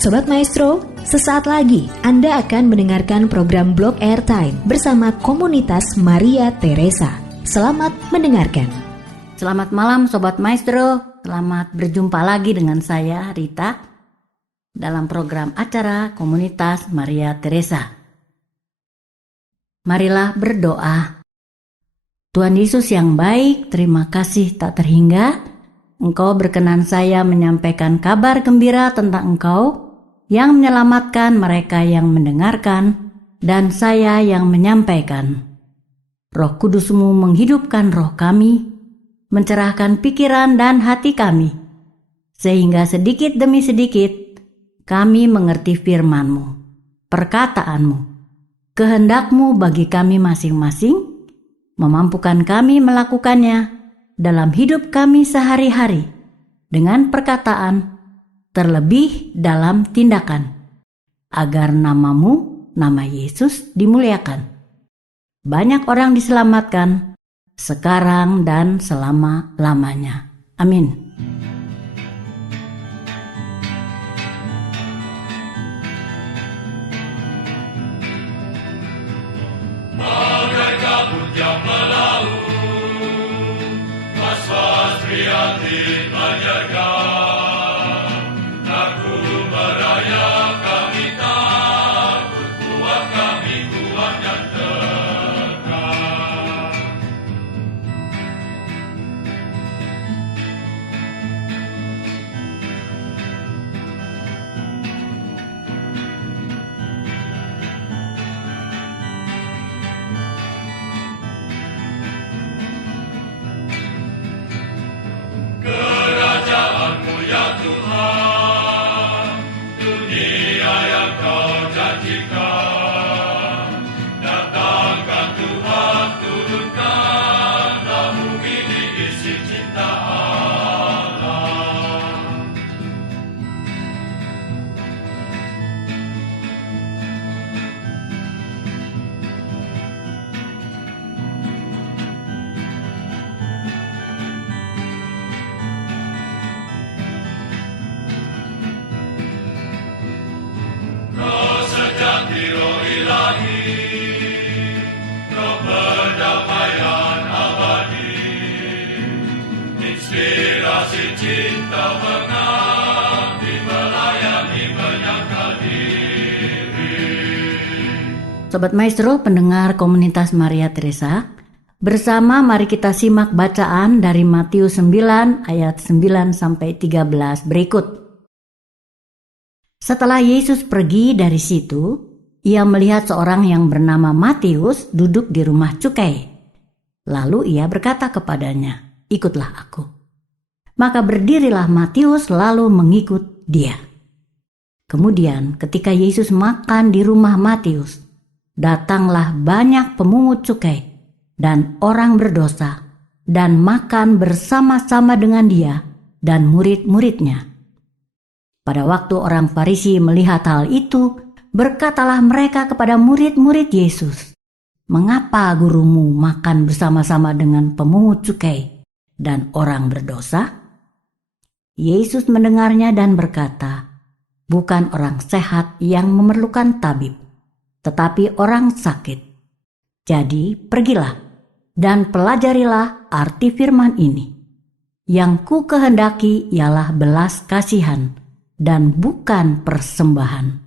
Sobat Maestro, sesaat lagi Anda akan mendengarkan program Blog Airtime bersama komunitas Maria Teresa. Selamat mendengarkan. Selamat malam Sobat Maestro, selamat berjumpa lagi dengan saya Rita dalam program acara komunitas Maria Teresa. Marilah berdoa. Tuhan Yesus yang baik, terima kasih tak terhingga Engkau berkenan saya menyampaikan kabar gembira tentang Engkau yang menyelamatkan mereka yang mendengarkan, dan saya yang menyampaikan. Roh Kudus-Mu menghidupkan roh kami, mencerahkan pikiran dan hati kami, sehingga sedikit demi sedikit kami mengerti firman-Mu, perkataan-Mu, kehendak-Mu bagi kami masing-masing, memampukan kami melakukannya dalam hidup kami sehari-hari, dengan perkataan, terlebih dalam tindakan, agar nama-Mu, nama Yesus dimuliakan. Banyak orang diselamatkan sekarang dan selama-lamanya. Amin. Bagai kabut yang melaut, was-was prihatin menyergap. Kerajaan-Mu ya Tuhan, dunia yang Kau janjikan. Datangkan Tuhan, turunkanlah bumi diisi cinta Allah. Roh sejati, roh ilahi, roh perdamaian abadi, inspirasi cinta mengabdi, melayani, menyangkal diri. Sobat Maestro, pendengar komunitas Maria Teresa, bersama mari kita simak bacaan dari Matius 9 ayat 9 sampai 13 berikut. Setelah Yesus pergi dari situ, ia melihat seorang yang bernama Matius duduk di rumah cukai. Lalu ia berkata kepadanya, "Ikutlah aku." Maka berdirilah Matius lalu mengikut dia. Kemudian ketika Yesus makan di rumah Matius, datanglah banyak pemungut cukai dan orang berdosa dan makan bersama-sama dengan dia dan murid-muridnya. Pada waktu orang Farisi melihat hal itu, berkatalah mereka kepada murid-murid Yesus, "Mengapa gurumu makan bersama-sama dengan pemungut cukai dan orang berdosa?" Yesus mendengarnya dan berkata, "Bukan orang sehat yang memerlukan tabib, tetapi orang sakit. Jadi pergilah dan pelajarilah arti firman ini. Yang ku kehendaki ialah belas kasihan dan bukan persembahan.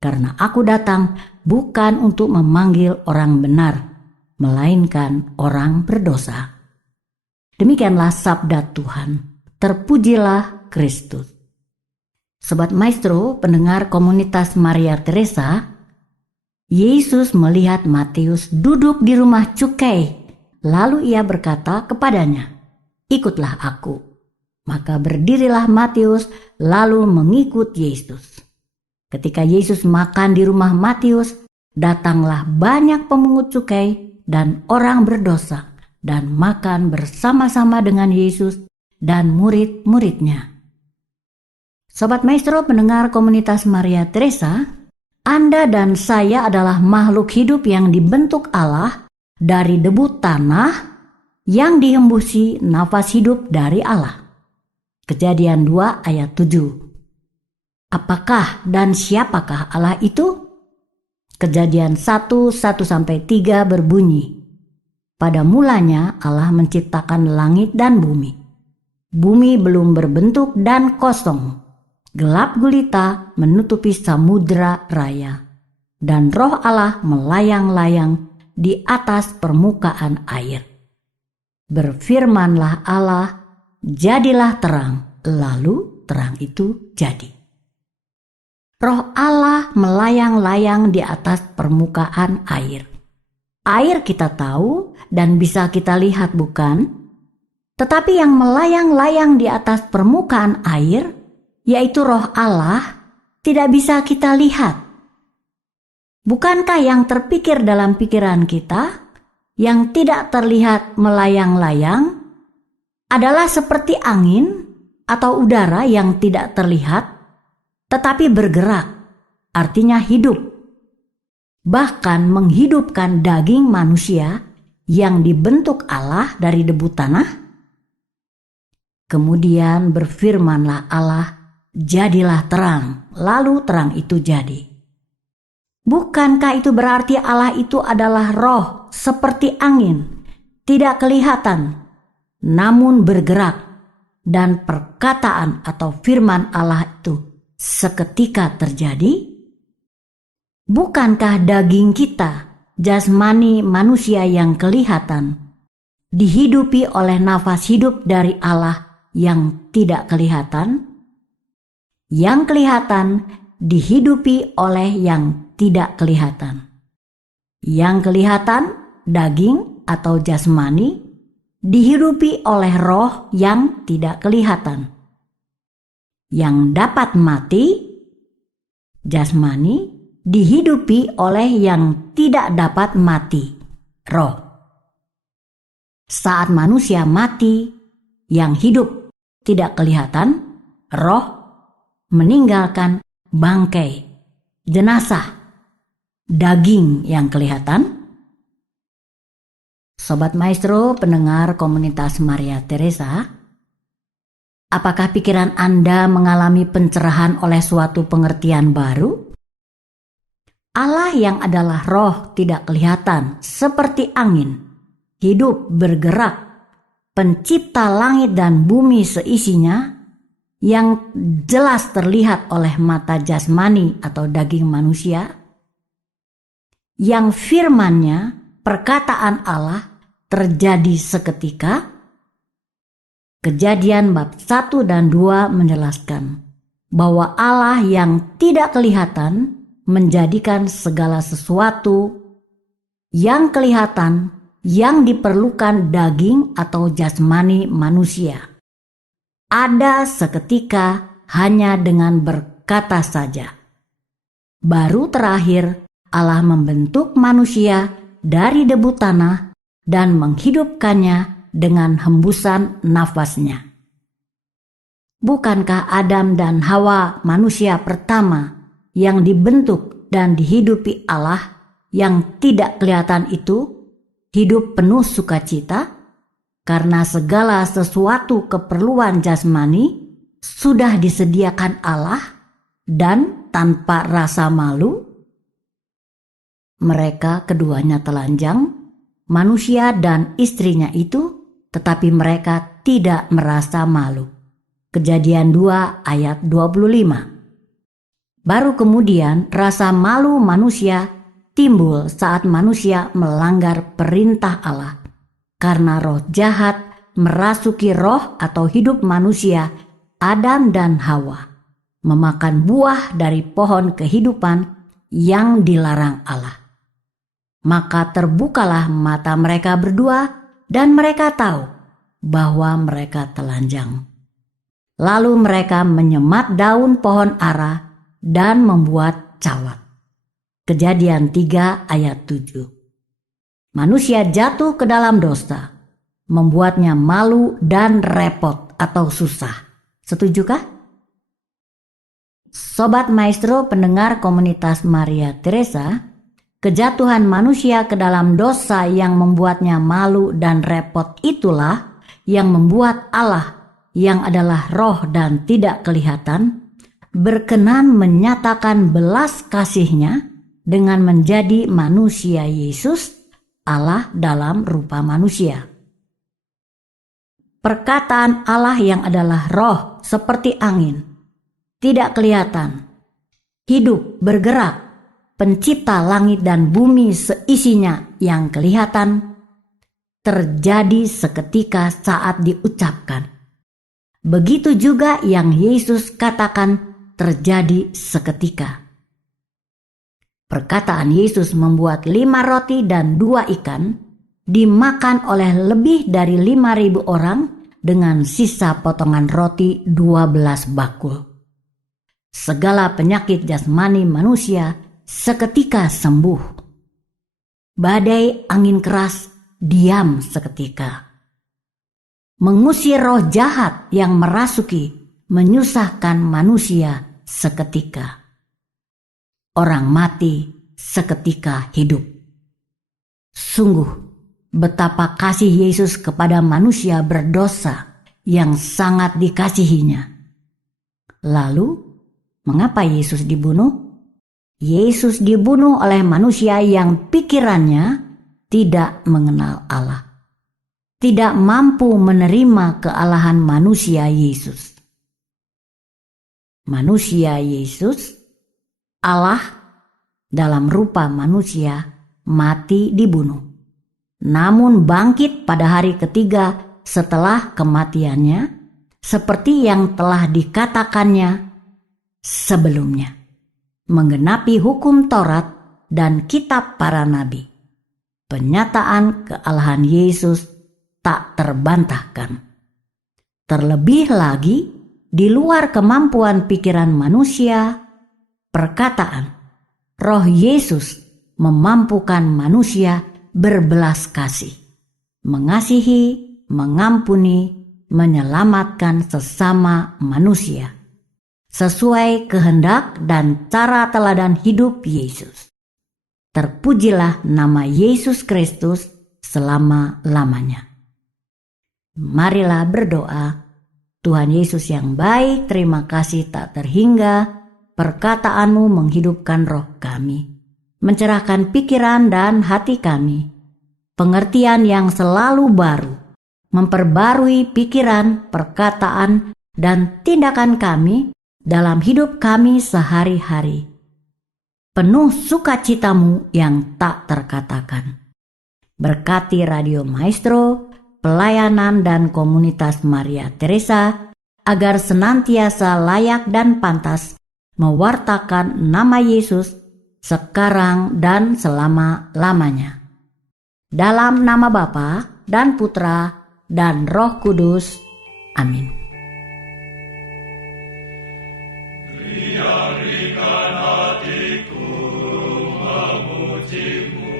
Karena aku datang bukan untuk memanggil orang benar, melainkan orang berdosa." Demikianlah sabda Tuhan. Terpujilah Kristus. Sobat Maestro, pendengar komunitas Maria Teresa, Yesus melihat Matius duduk di rumah cukai. Lalu ia berkata kepadanya, "Ikutlah aku." Maka berdirilah Matius lalu mengikut Yesus. Ketika Yesus makan di rumah Matius, datanglah banyak pemungut cukai dan orang berdosa dan makan bersama-sama dengan Yesus dan murid-muridnya. Sobat Maestro, pendengar komunitas Maria Teresa, Anda dan saya adalah makhluk hidup yang dibentuk Allah dari debu tanah yang dihembusi nafas hidup dari Allah. Kejadian 2 ayat 7. Apakah dan siapakah Allah itu? Kejadian 1:1-3 berbunyi, pada mulanya Allah menciptakan langit dan bumi. Bumi belum berbentuk dan kosong. Gelap gulita menutupi samudra raya. Dan roh Allah melayang-layang di atas permukaan air. Berfirmanlah Allah, jadilah terang, lalu terang itu jadi. Roh Allah melayang-layang di atas permukaan air. Air kita tahu dan bisa kita lihat, bukan? Tetapi yang melayang-layang di atas permukaan air, yaitu roh Allah, tidak bisa kita lihat. Bukankah yang terpikir dalam pikiran kita, yang tidak terlihat melayang-layang, adalah seperti angin atau udara yang tidak terlihat, tetapi bergerak, artinya hidup. Bahkan menghidupkan daging manusia yang dibentuk Allah dari debu tanah. Kemudian berfirmanlah Allah, jadilah terang, lalu terang itu jadi. Bukankah itu berarti Allah itu adalah roh seperti angin, tidak kelihatan, namun bergerak, dan perkataan atau firman Allah itu seketika terjadi? Bukankah daging kita, jasmani manusia yang kelihatan, dihidupi oleh nafas hidup dari Allah yang tidak kelihatan? Yang kelihatan dihidupi oleh yang tidak kelihatan. Yang kelihatan, daging atau jasmani, dihidupi oleh roh yang tidak kelihatan. Yang dapat mati, jasmani, dihidupi oleh yang tidak dapat mati, roh. Saat manusia mati, yang hidup tidak kelihatan, roh, meninggalkan bangkai, jenazah, daging yang kelihatan. Sobat Maestro, pendengar komunitas Maria Teresa, apakah pikiran Anda mengalami pencerahan oleh suatu pengertian baru? Allah yang adalah roh tidak kelihatan, seperti angin, hidup bergerak, pencipta langit dan bumi seisinya, yang jelas terlihat oleh mata jasmani atau daging manusia, yang firman-Nya, perkataan Allah, terjadi seketika. Kejadian bab 1 dan 2 menjelaskan bahwa Allah yang tidak kelihatan menjadikan segala sesuatu yang kelihatan yang diperlukan daging atau jasmani manusia. Ada seketika hanya dengan berkata saja. Baru terakhir Allah membentuk manusia dari debu tanah dan menghidupkannya dengan hembusan nafasnya. Bukankah Adam dan Hawa manusia pertama yang dibentuk dan dihidupi Allah yang tidak kelihatan itu hidup penuh sukacita karena segala sesuatu keperluan jasmani sudah disediakan Allah dan tanpa rasa malu? Mereka keduanya telanjang, manusia dan istrinya itu, tetapi mereka tidak merasa malu. Kejadian 2 ayat 25. Baru kemudian rasa malu manusia timbul saat manusia melanggar perintah Allah, karena roh jahat merasuki roh atau hidup manusia Adam dan Hawa, memakan buah dari pohon kehidupan yang dilarang Allah. Maka terbukalah mata mereka berdua dan mereka tahu bahwa mereka telanjang. Lalu mereka menyemat daun pohon ara dan membuat cawat. Kejadian 3 ayat 7. Manusia jatuh ke dalam dosa, membuatnya malu dan repot atau susah. Setujukah? Sobat Maestro pendengar komunitas Maria Teresa, kejatuhan manusia ke dalam dosa yang membuatnya malu dan repot itulah yang membuat Allah yang adalah roh dan tidak kelihatan berkenan menyatakan belas kasih-Nya dengan menjadi manusia Yesus, Allah dalam rupa manusia. Perkataan Allah yang adalah roh seperti angin, tidak kelihatan, hidup, bergerak, pencipta langit dan bumi seisinya yang kelihatan, terjadi seketika saat diucapkan. Begitu juga yang Yesus katakan terjadi seketika. Perkataan Yesus membuat 5 roti dan 2 ikan dimakan oleh lebih dari 5.000 orang dengan sisa potongan roti 12 bakul. Segala penyakit jasmani manusia seketika sembuh. Badai angin keras diam seketika. Mengusir roh jahat yang merasuki, menyusahkan manusia seketika. Orang mati seketika hidup. Sungguh, betapa kasih Yesus kepada manusia berdosa yang sangat dikasihinya. Lalu, mengapa Yesus dibunuh? Yesus dibunuh oleh manusia yang pikirannya tidak mengenal Allah, tidak mampu menerima kealahan manusia Yesus. Manusia Yesus, Allah dalam rupa manusia, mati dibunuh, namun bangkit pada hari ketiga setelah kematiannya, seperti yang telah dikatakannya sebelumnya, menggenapi hukum Taurat dan kitab para nabi. Penyataan kealahan Yesus tak terbantahkan. Terlebih lagi, di luar kemampuan pikiran manusia, perkataan Roh Yesus memampukan manusia berbelas kasih, mengasihi, mengampuni, menyelamatkan sesama manusia, sesuai kehendak dan cara teladan hidup Yesus. Terpujilah nama Yesus Kristus selama-lamanya. Marilah berdoa. Tuhan Yesus yang baik, terima kasih tak terhingga. Perkataanmu menghidupkan roh kami, mencerahkan pikiran dan hati kami. Pengertian yang selalu baru, memperbarui pikiran, perkataan, dan tindakan kami dalam hidup kami sehari-hari. Penuh sukacitamu yang tak terkatakan. Berkati Radio Maestro, pelayanan dan komunitas Maria Teresa, agar senantiasa layak dan pantas mewartakan nama Yesus sekarang dan selama-lamanya. Dalam nama Bapa dan Putra dan Roh Kudus. Amin. Riang-riang hatiku memujimu,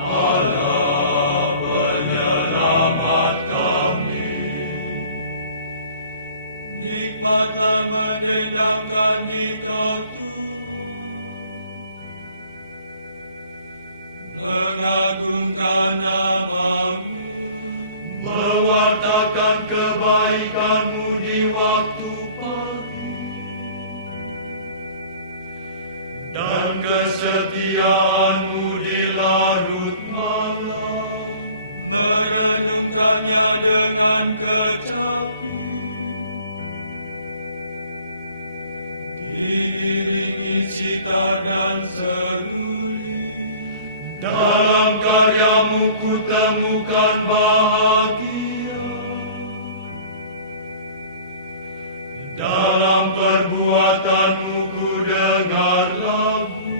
Allah penyelamat kami. Nikmatlah menyenangkan di Kau, mengagungkan nama-Mu, mewartakan kebaikan-Mu di waktu pagi, dan kesetiaan-Mu di larut malam, merenungkannya dengan kecapi, diiringi cita dan seruri, dalam karya-Mu ku temukan bahagia, dalam perbuatan-Mu ku dengar lagu.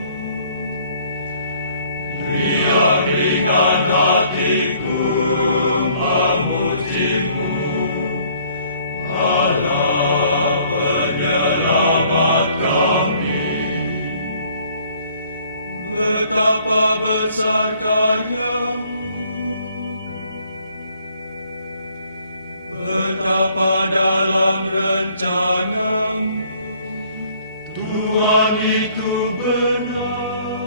Riang-riang hatiku memuji-Mu, Allah penyelamat kami. Betapa besar karya-Mu, betapa dalam rencana-Mu, Tuhan itu benar.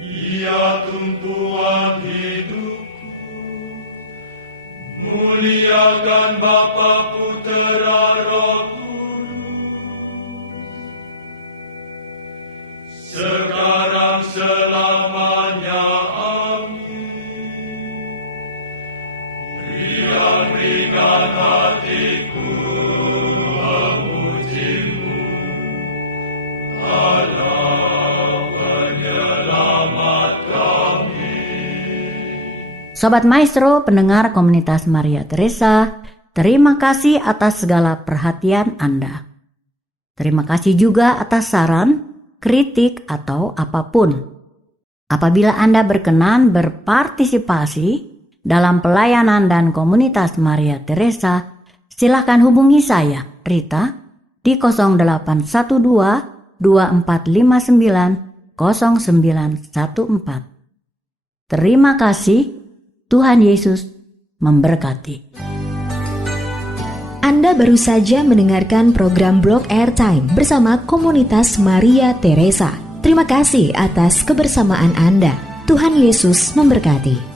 Ia tumpuan hidupku, muliakan Bapa, Putera Sobat Maestro, pendengar komunitas Maria Teresa, terima kasih atas segala perhatian Anda. Terima kasih juga atas saran, kritik, atau apapun. Apabila Anda berkenan berpartisipasi dalam pelayanan dan komunitas Maria Teresa, silakan hubungi saya, Rita, di 0812 2459 0914. Terima kasih, Tuhan Yesus memberkati. Anda baru saja mendengarkan program Blog Airtime bersama komunitas Maria Teresa. Terima kasih atas kebersamaan Anda. Tuhan Yesus memberkati.